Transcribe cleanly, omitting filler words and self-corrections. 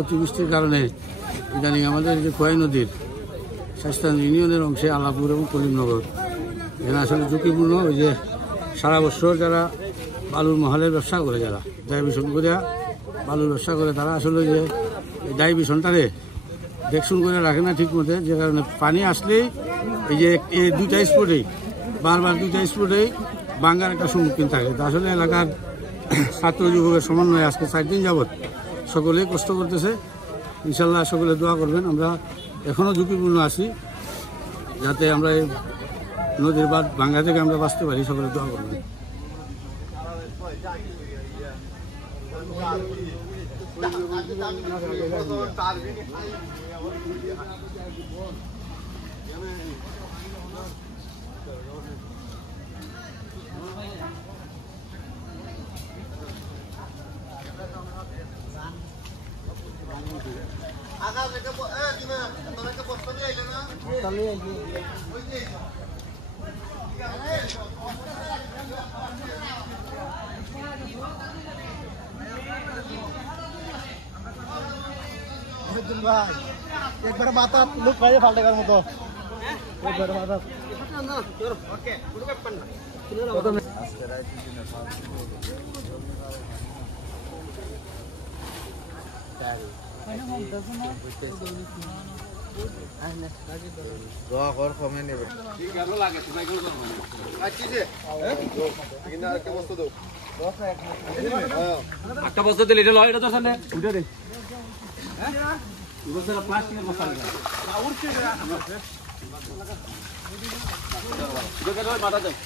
অতিবৃষ্টির কারণে ইদানিং আমাদের যে খোয়াই নদীর শাস্তান ইউনিয়নের অংশে আলাপুর এবং কলিমনগর এখানে আসলে ঝুঁকিপূর্ণ। ওই যে সারা বছর যারা বালুর মহলের ব্যবসা করে, যারা ডাইভিশন করে বালুর ব্যবসা করে, তারা আসলে যে ডাইভিশনটারে দেখশুন করে রাখে না ঠিক মতো, যে কারণে পানি আসলেই এই যে এই দুইটা স্পটেই বারবার দুইটা স্পটেই বাঙ্গার একটা সম্মুখীন থাকে। তা আসলে এলাকার ছাত্র যুবকের সমন্বয়ে আজকে 4 দিন যাবৎ সকলেই কষ্ট করতেছে। ইনশাল্লাহ সকলে দোয়া করবেন। আমরা এখনও ঝুঁকিপূর্ণ আছি, যাতে আমরা এই নদীর বাঁধ ভাঙ্গা থেকে আমরা বাঁচতে পারি। সকলে দোয়া করবেন। একবারে মাথা লুক পাইয়ে ফাল্টাকার মতো একবারে মাথা একটা বস্তা দিলে এটা লয়, এটা তো সামনে উঠে দে। প্লাস্টিকের বস্তা মাথা দেয়।